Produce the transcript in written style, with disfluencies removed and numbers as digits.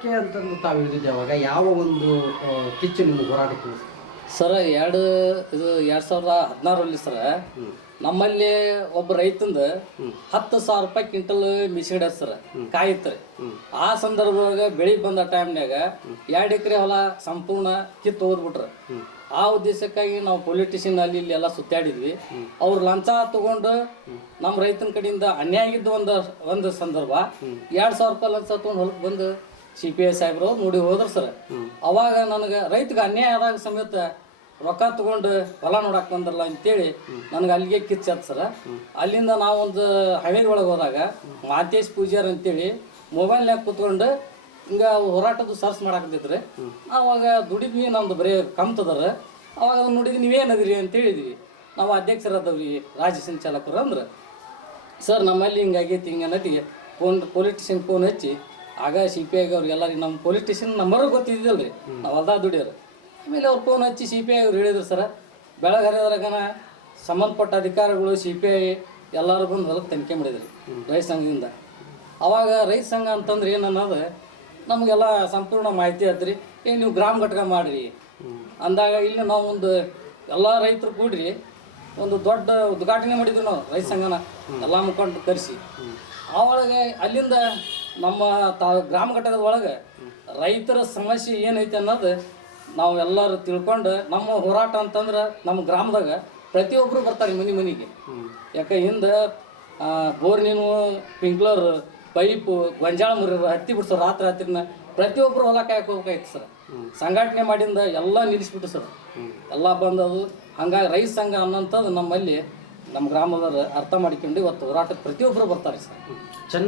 ಹೋರಾಟಕ್ಕೆ ಅಂತಂದು ತಾವು ಹಿಡಿದಿದ್ದೆ ಅವಾಗ ಯಾವ ಒಂದು ಕಿಚ್ಚು ನಿಮ್ಗೆ ಹೋರಾಟಕ್ಕೆ? ಸರ 2016 ಸರ ನಮ್ಮಲ್ಲಿ ಒಬ್ಬ ರೈತಂದು 10,000 ರೂಪಾಯಿ ಕ್ವಿಂಟಲ್ ಮಿಸಿಗಡ ಸರ್ ಕಾಯಿ ಇತ್ತು. ಆ ಸಂದರ್ಭದಾಗ ಬೆಳಿ ಬಂದ ಟೈಮ್ನಾಗ 2 ಎಕರೆ ಹೊಲ ಸಂಪೂರ್ಣ ಕಿತ್ತು ಹೋಗ್ಬಿಟ್ರು. ಆ ಉದ್ದೇಶಕ್ಕಾಗಿ ನಾವು ಪೊಲಿಟಿಷಿಯನ್ ಅಲ್ಲಿ ಇಲ್ಲಿ ಎಲ್ಲ ಸುತ್ತಾಡಿದ್ವಿ. ಅವ್ರು ಲಂಚ ತಗೊಂಡು ನಮ್ಮ ರೈತನ ಕಡೆಯಿಂದ ಅನ್ಯಾಯ ಆಗಿದ್ದ ಒಂದು ಸಂದರ್ಭ 2,000 ರೂಪಾಯಿ ಲಂಚ ತೊಗೊಂಡು ಹೊಲಕ್ಕೆ ಬಂದು CPI ಸಾಹೇಬ್ರು ನೋಡಿ ಹೋದ್ರು ಸರ್. ಅವಾಗ ನನಗೆ ರೈತಗೆ ಅನ್ಯಾಯ ಆದಾಗ ಸಮೇತ ರೊಕ್ಕ ತಗೊಂಡು ಹೊಲ ನೋಡಕ್ಕೆ ಬಂದ್ರಲ್ಲ ಅಂತೇಳಿ ನನಗೆ ಅಲ್ಲಿಗೆ ಕಿಚ್ಚತ್ ಸರ. ಅಲ್ಲಿಂದ ನಾವೊಂದು ಹವೇಲಿ ಒಳಗೆ ಹೋದಾಗ ಮಾತೇಶ್ ಪೂಜಾರ್ ಅಂತೇಳಿ ಮೊಬೈಲ್ನಾಗ ಕೂತ್ಕೊಂಡು ಹಿಂಗೆ ಹೋರಾಟದ್ದು ಸರ್ಚ್ ಮಾಡಾಕತ್ತಿದ್ರಿ. ಅವಾಗ ದುಡಿದ್ವಿ, ನಮ್ದು ಬರೀ ಕಮ್ತದಾರ. ಅವಾಗ ನೋಡಿದ್ವಿ, ನೀವೇನದಿರಿ ಅಂತ ಹೇಳಿದ್ವಿ. ನಾವು ಅಧ್ಯಕ್ಷರಾದವ್ರಿ ರಾಜ್ಯ ಸಂಚಾಲಕರು ಅಂದ್ರೆ, ಸರ್ ನಮ್ಮಲ್ಲಿ ಹಿಂಗಾಗೈತಿ ಹಿಂಗೆ ಅನ್ನೋದಿಗೆ ಪೊಲಿಟಿಷಿಯನ್ ಫೋನ್ ಹಚ್ಚಿ ಆಗ CPI ಅವ್ರಿಗೆಲ್ಲರಿಗೆ ನಮ್ಮ ಪೊಲಿಟಿಷಿಯನ್ ನಂಬರ್ ಗೊತ್ತಿದ್ದಿಲ್ಲ ರೀ, ನಾವು ಹೊಲ್ದಾಗ ದುಡಿಯೋರು. ಆಮೇಲೆ ಅವ್ರು ಫೋನ್ ಹಚ್ಚಿ CPI ಅವ್ರು ಹೇಳಿದ್ರು ಸರ, ಬೆಳಗರೆದ್ರಾಗನ ಸಂಬಂಧಪಟ್ಟ ಅಧಿಕಾರಿಗಳು CPI ಎಲ್ಲರೂ ಬಂದು ಹೊಲಕ್ಕೆ ತನಿಖೆ ಮಾಡಿದ್ರಿ ರೈತ ಸಂಘದಿಂದ. ಅವಾಗ ರೈತ ಸಂಘ ಅಂತಂದ್ರೆ ಏನನ್ನೋದು ನಮಗೆಲ್ಲ ಸಂಪೂರ್ಣ ಮಾಹಿತಿ ಆಯ್ತು. ನೀವು ಗ್ರಾಮ ಘಟಕ ಮಾಡಿರಿ ಅಂದಾಗ ಇಲ್ಲಿ ನಾವು ಒಂದು ಎಲ್ಲ ರೈತರು ಕೂಡ್ರಿ ಒಂದು ದೊಡ್ಡ ಉದ್ಘಾಟನೆ ಮಾಡಿದ್ವಿ ನಾವು ರೈತ ಸಂಘನ ಎಲ್ಲ ಮುಖಂಡರು ಕರೆಸಿ. ಆವೊಳಗೆ ಅಲ್ಲಿಂದ ನಮ್ಮ ಗ್ರಾಮ ಘಟಕದ ಒಳಗೆ ರೈತರ ಸಮಸ್ಯೆ ಏನೈತೆ ಅನ್ನೋದು ನಾವು ಎಲ್ಲರೂ ತಿಳ್ಕೊಂಡು, ನಮ್ಮ ಹೋರಾಟ ಅಂತಂದ್ರೆ ನಮ್ಮ ಗ್ರಾಮದಾಗ ಪ್ರತಿಯೊಬ್ಬರು ಬರ್ತಾರೆ ಮನೆಗೆ. ಯಾಕೆ ಹಿಂದೆ ಬೋರ್ ನೀನು ಸ್ಪ್ರಿಂಕ್ಲರ್ ಪೈಪು ಗೊಂಜಾಳ ಮುರಿಯೋರು ಹತ್ತಿ ಬಿಡ್ಸೋರು ರಾತ್ರಿನ ಪ್ರತಿಯೊಬ್ಬರು ಹೊಲ ಕಾಯಕ್ಕೆ ಹೋಗ್ಬೇಕಾಯ್ತು ಸರ್. ಸಂಘಟನೆ ಮಾಡಿಂದ ಎಲ್ಲ ನಿಲ್ಲಿಸ್ಬಿಟ್ಟು ಸರ್, ಎಲ್ಲ ಬಂದದು. ಹಂಗಾಗಿ ರೈತ ಸಂಘ ಅನ್ನೋಂಥದ್ದು ನಮ್ಮಲ್ಲಿ ನಮ್ಮ ಗ್ರಾಮದವ್ರು ಅರ್ಥ ಮಾಡಿಕೊಂಡು ಇವತ್ತು ಹೋರಾಟಕ್ಕೆ ಪ್ರತಿಯೊಬ್ಬರು ಬರ್ತಾರೆ ಸರ್.